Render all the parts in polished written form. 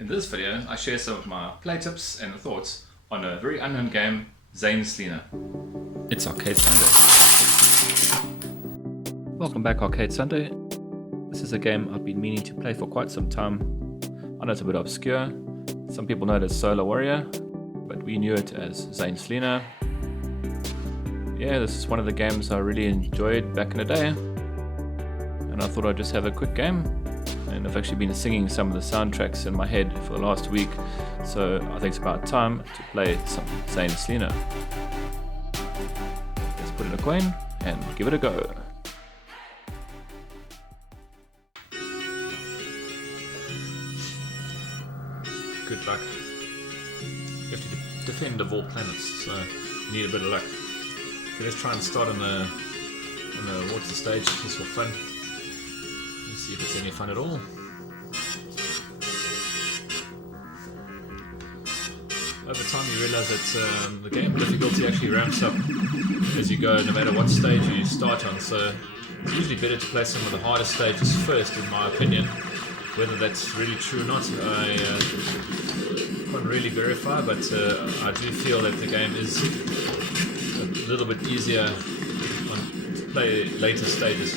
In this video, I share some of my play tips and thoughts on a very unknown game, Xain Sleena. It's Arcade Sunday. Welcome back, Arcade Sunday. This is a game I've been meaning to play for quite some time. I know it's a bit obscure. Some people know it as Solar Warrior, but we knew it as Xain Sleena. Yeah, this is one of the games I really enjoyed back in the day, and I thought I'd just have a quick game. And I've actually been singing some of the soundtracks in my head for the last week, so I think it's about time to play some Xain Sleena. Let's put in a coin and give it a go. Good luck. You have to defend of all planets, so you need a bit of luck. Okay, let's try and start on the water stage, just for fun. Let's see if it's any fun at all. Over time you realise that the game difficulty actually ramps up as you go, no matter what stage you start on, so it's usually better to play some of the harder stages first, in my opinion. Whether that's really true or not, I can't really verify, but I do feel that the game is a little bit easier to play later stages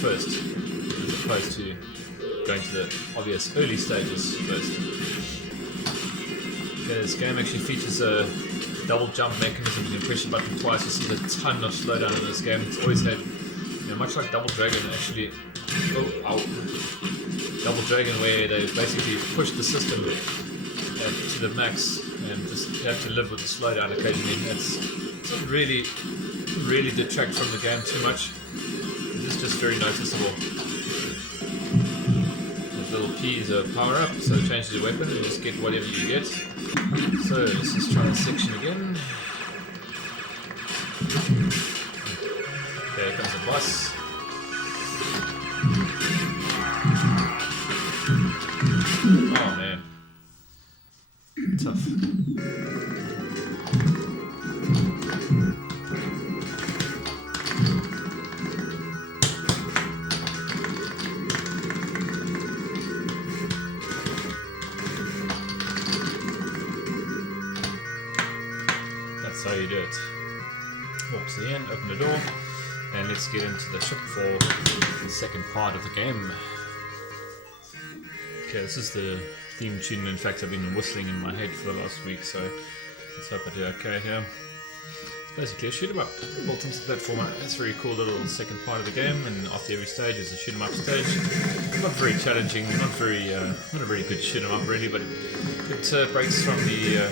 first, as opposed to going to the obvious early stages first. Okay, this game actually features a double jump mechanism. You can press your button twice. You see a ton of slowdown in this game. It's always had, much like Double Dragon, actually. Double Dragon, where they basically push the system to the max and just have to live with the slowdown occasionally. It doesn't really detract from the game too much. It's just very noticeable. The little P is a power up, so it changes your weapon and you just get whatever you get. So let's just try this section again. Okay, here comes the boss. Oh man, tough. That's how you do it. Walk to the end, open the door, and let's get into the ship for the second part of the game. Okay, this is the theme tune. In fact, I've been whistling in my head for the last week, so let's hope I do okay here. It's basically a shoot 'em up, built into the platformer. It's a very cool little second part of the game, and after every stage is a shoot 'em up stage. Not very challenging, not a very good shoot 'em up really, but it breaks from the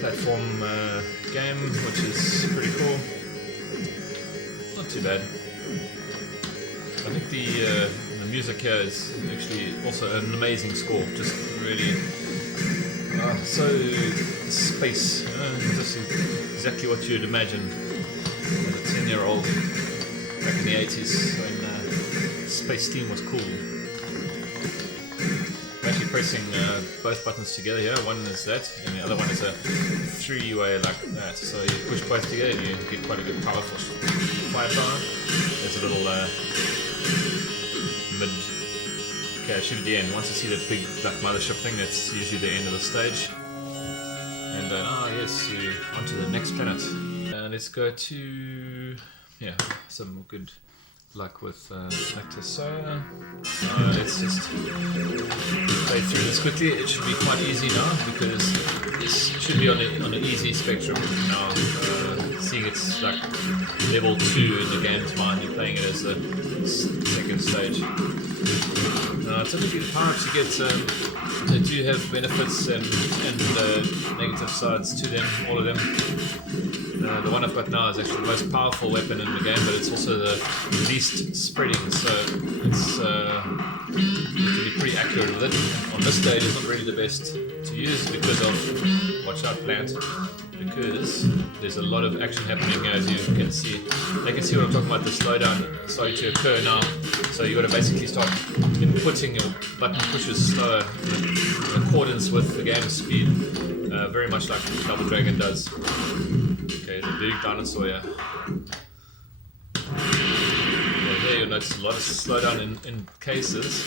platform game, which is pretty cool. Not too bad. I think the music here is actually also an amazing score, just really so space, just exactly what you'd imagine as a 10-year-old back in the 80s when space theme was cool. I'm actually pressing both buttons together here. One is that, and the other one is a three-way like that. So you push both together and you get quite a good powerful firepower. There's a little mid. Okay, I shoot at the end. Once you see that big black mothership thing, that's usually the end of the stage. And yes, onto the next planet. Let's go to some good luck with actor. So let's just play through this quickly. It should be quite easy now because this should be on the easy spectrum now. Seeing it's like level 2 in the game's mind, you're playing it as the second stage. Typically the power-ups you get, they do have benefits and negative sides to them, all of them. The one I've got now is actually the most powerful weapon in the game, but it's also the least spreading, so it's you have to be pretty accurate with it. On this stage it's not really the best to use because of, watch out plant, because there's a lot of action happening here, as you can see. You can see what I'm talking about, the slowdown starting to occur now. So you've got to basically start inputting your button pushes slower in accordance with the game speed, very much like Double Dragon does. Okay, the big dinosaur here. Okay, there your notice a lot of slowdown in cases,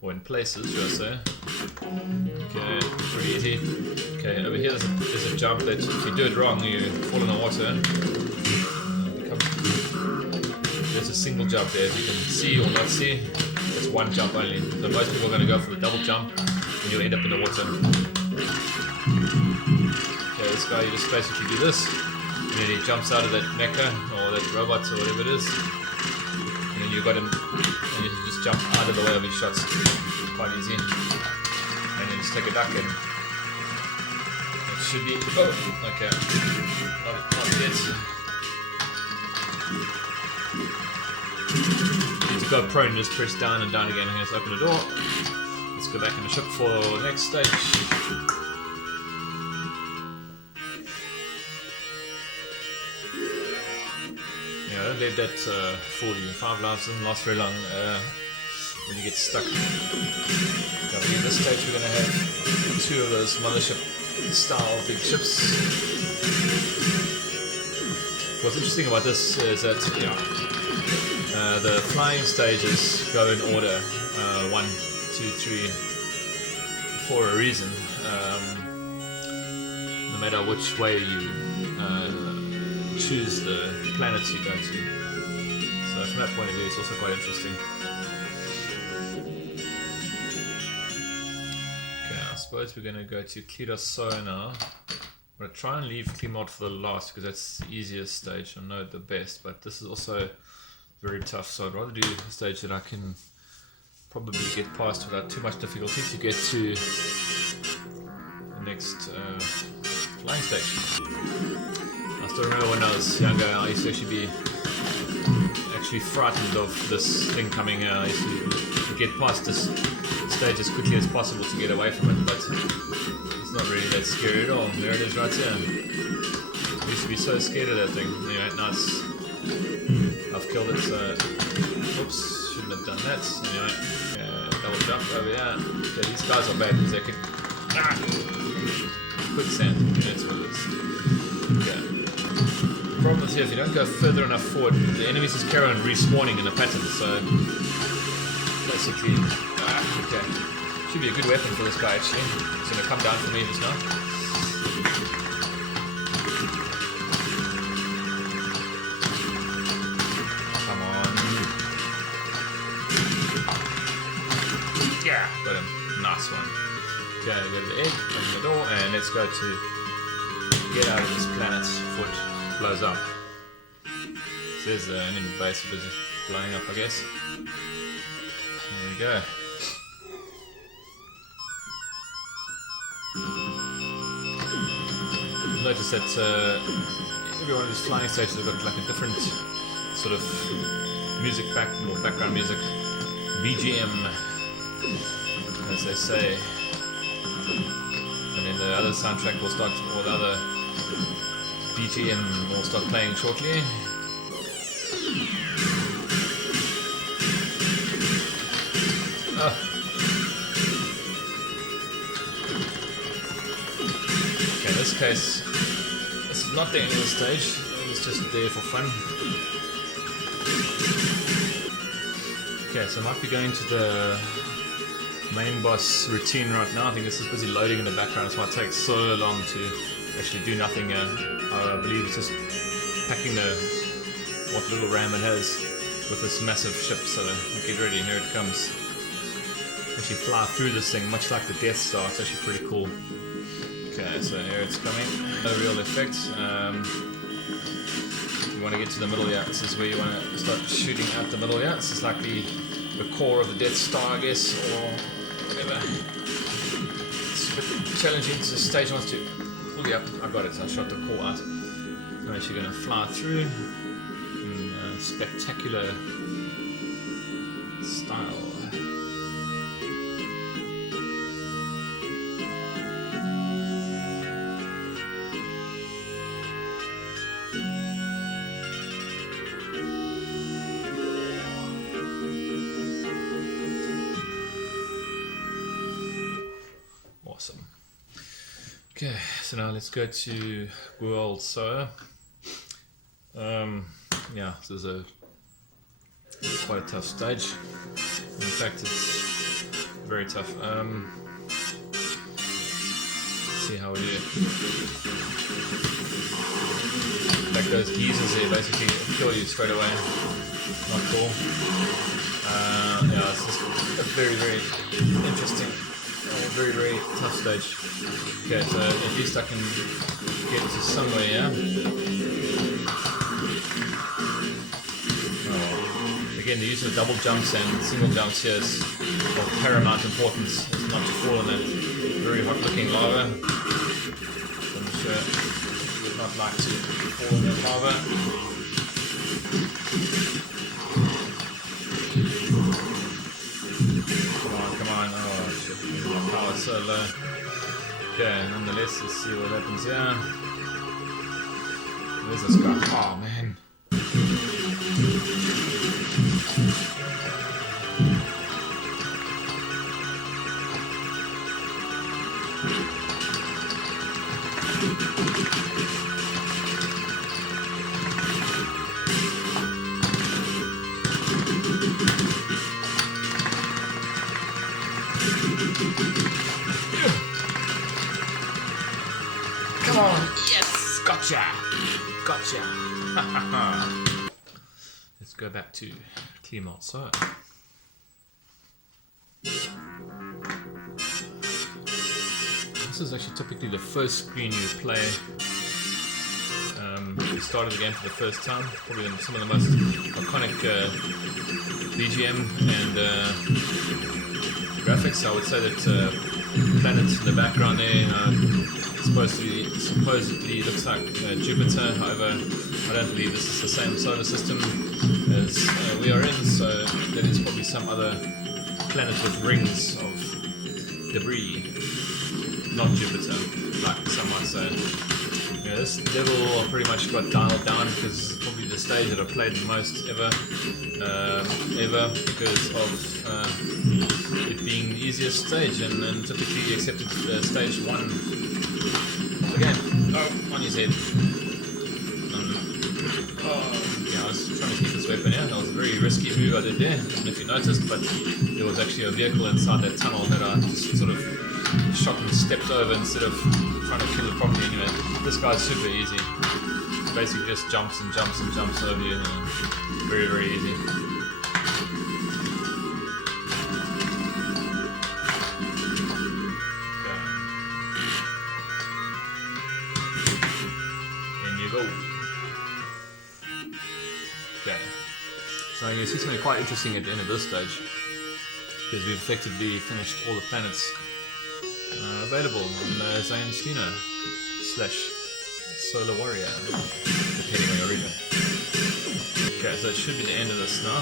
or in places, should I say. Okay, pretty easy. Okay, over here there's a jump that if you do it wrong, you fall in the water. There's a single jump there, as you can see or not see. It's one jump only. So most people are going to go for the double jump, and you'll end up in the water. Okay, this guy, you just basically do this, and then he jumps out of that mecha, or that robot, or whatever it is. And then you got him, and you just jump out of the way of his shots. Quite easy. And then just take a duck and it should be, oh, okay. Not yet. You need to go prone, just press down and down again. Let's open the door. Let's go back in the ship for the next stage. Yeah, don't let that fool you. 5 lives doesn't last very long when you get stuck. I believe this stage we're going to have 2 of those mothership style big ships. What's interesting about this is that the flying stages go in order 1, 2, 3 for a reason. No matter which way you choose the planets you go to. So from that point of view, it's also quite interesting. Okay, I suppose we're going to go to Klidosoa now. I'm going to try and leave Klimod for the last because that's the easiest stage. I know it the best, but this is also very tough, so I'd rather do a stage that I can probably get past without too much difficulty to get to the next flying stage. I still remember when I was younger, I used to actually be frightened of this thing coming. I used to get past this stage as quickly as possible to get away from it, but it's not really that scary at all. There it is right here. I used to be so scared of that thing. Anyway, now I've killed it, so oops, shouldn't have done that. Anyway, double jump over here. Okay, these guys are bad because they could quicksand. That's what it is. Okay. The problem is here, if you don't go further enough forward, the enemies just carry on respawning in a pattern, so basically, okay. Should be a good weapon for this guy actually. It's going to come down for me just now. Come on. Yeah, got him. Nice one. Okay, go to the edge, open the door, and let's go to get out of this planet before it blows up. So there's an enemy base busy blowing up, I guess. There we go. Notice that every one of these flying stages have got like a different sort of more background music, BGM, as they say. And then the other soundtrack will start, or the other BGM will start playing shortly. Okay, in this case, this is not the end of the stage, it's just there for fun. Okay, so I might be going to the main boss routine right now. I think this is busy loading in the background, that's why it takes so long to actually do nothing. I believe it's just packing what little RAM it has with this massive ship, so get ready, here it comes. Actually fly through this thing, much like the Death Star. It's actually pretty cool. Okay, so here it's coming. No real effect. You want to get to the middle, yeah. This is where you want to start shooting out the middle, yeah. This is like the core of the Death Star, I guess, or whatever. It's a bit challenging. So the stage wants to pull you up. I got it. So I shot the core out. I'm actually going to fly through in spectacular style. Awesome. Okay, so now let's go to World Soa. Yeah, so there's a quite a tough stage. In fact, it's very tough. Let's see how we do it. Like those geezers there basically kill you straight away. Not cool. Yeah, it's just a very, very interesting, very, very tough stage. Okay, so at least I can get to somewhere, yeah? Oh. Again, the use of double jumps and single jumps here is of paramount importance. It's not to fall in that very hot looking lava. I'm sure you would not like to fall in that lava. Come on, oh shit, my power's so low. Okay, nonetheless, let's see what happens here. Where's this guy? Oh man. Come on, yes, gotcha, gotcha. Let's go back to clean outside. This is actually typically the first screen you play. You started the game for the first time. Probably some of the most iconic BGM and graphics. I would say that planets in the background there supposedly looks like Jupiter. However, I don't believe this is the same solar system as we are in, so that is probably some other planet with rings of debris, not Jupiter, like some might say. Yeah, this level pretty much got dialed down because it's probably the stage that I've played the most ever, because of it being the easiest stage and typically accepted stage 1 of the game. Oh, on his head. Yeah, I was trying to keep this weapon out. That was a very risky move I did there. I don't know if you noticed, but there was actually a vehicle inside that tunnel that I just sort of shot and stepped over instead of trying to kill it properly. Anyway, this guy's super easy. Basically just jumps and jumps and jumps over you. Very, very easy. Okay, so you see something quite interesting at the end of this stage, because we've effectively finished all the planets available on Xain Sleena / Solar Warrior, depending on your region. Okay, so it should be the end of this now.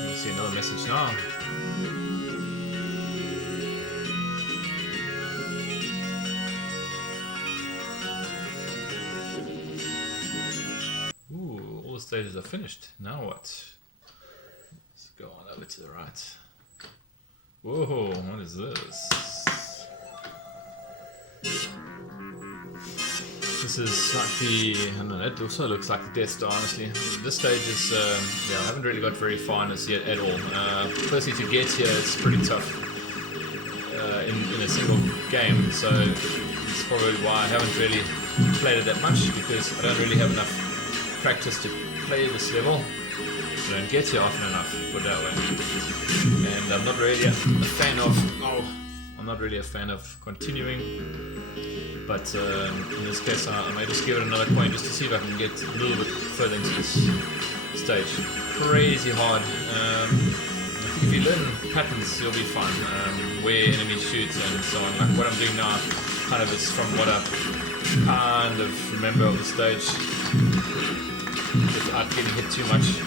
You can see another message now. All the stages are finished. Now what? Let's go on over to the right. Whoa, what is this? This is like the, I don't know, it also looks like the Death Star, honestly. This stage is, yeah, I haven't really got very far in this yet at all. Firstly, to get here, it's pretty tough in a single game, so it's probably why I haven't really played it that much, because I don't really have enough practice to play this level. I don't get here often enough, put it that way. And I'm not really a fan of, I'm not really a fan of continuing, but in this case I may just give it another coin just to see if I can get a little bit further into this stage. Crazy hard. I think if you learn patterns you'll be fine, where enemies shoot and so on. Like what I'm doing now kind of is from what I kind of remember of the stage, without getting hit too much.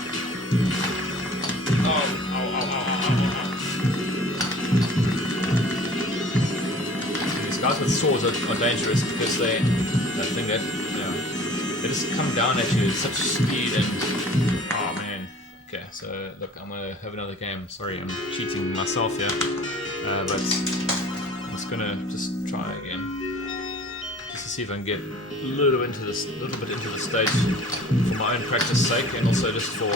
These guys with swords are dangerous because they just come down at you at such speed and oh man. Okay, so look, I'm gonna have another game. Sorry, I'm cheating myself here, but I'm just gonna try again. Just to see if I can get a little bit into the stage for my own practice sake, and also just for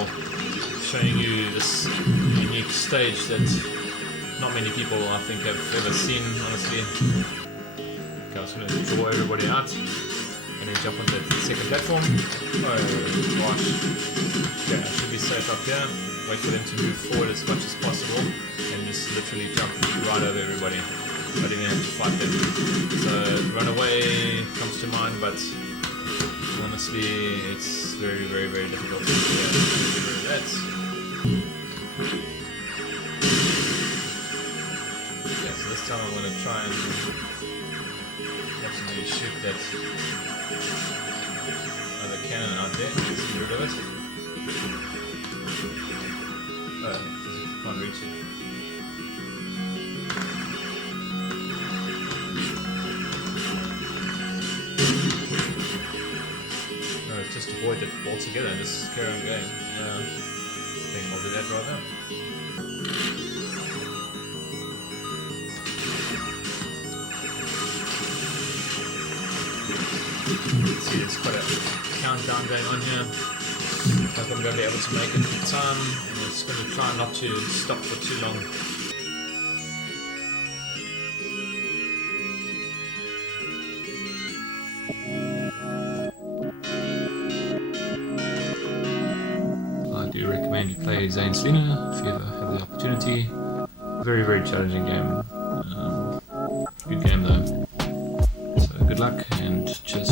showing you this unique stage that not many people I think have ever seen, honestly. Okay, I'm just going to draw everybody out and then jump on that second platform. Oh gosh. Okay, I should be safe up here. Wait for them to move forward as much as possible and just literally jump right over everybody. I don't even have to fight them. So runaway comes to mind, but honestly it's very, very, very difficult to do that. Okay, so this time I'm going to try and actually shoot that other cannon out there. Let's get rid of it. Oh, can't reach it. No, just avoid it altogether and just carry on going. I think I'll do that rather. See, there's quite a countdown going on here. I think I'm going to be able to make it in time, and it's going to try not to stop for too long. I do recommend you play Xain Sleena if you ever have the opportunity. Very, very challenging game. Good game though. So good luck and cheers.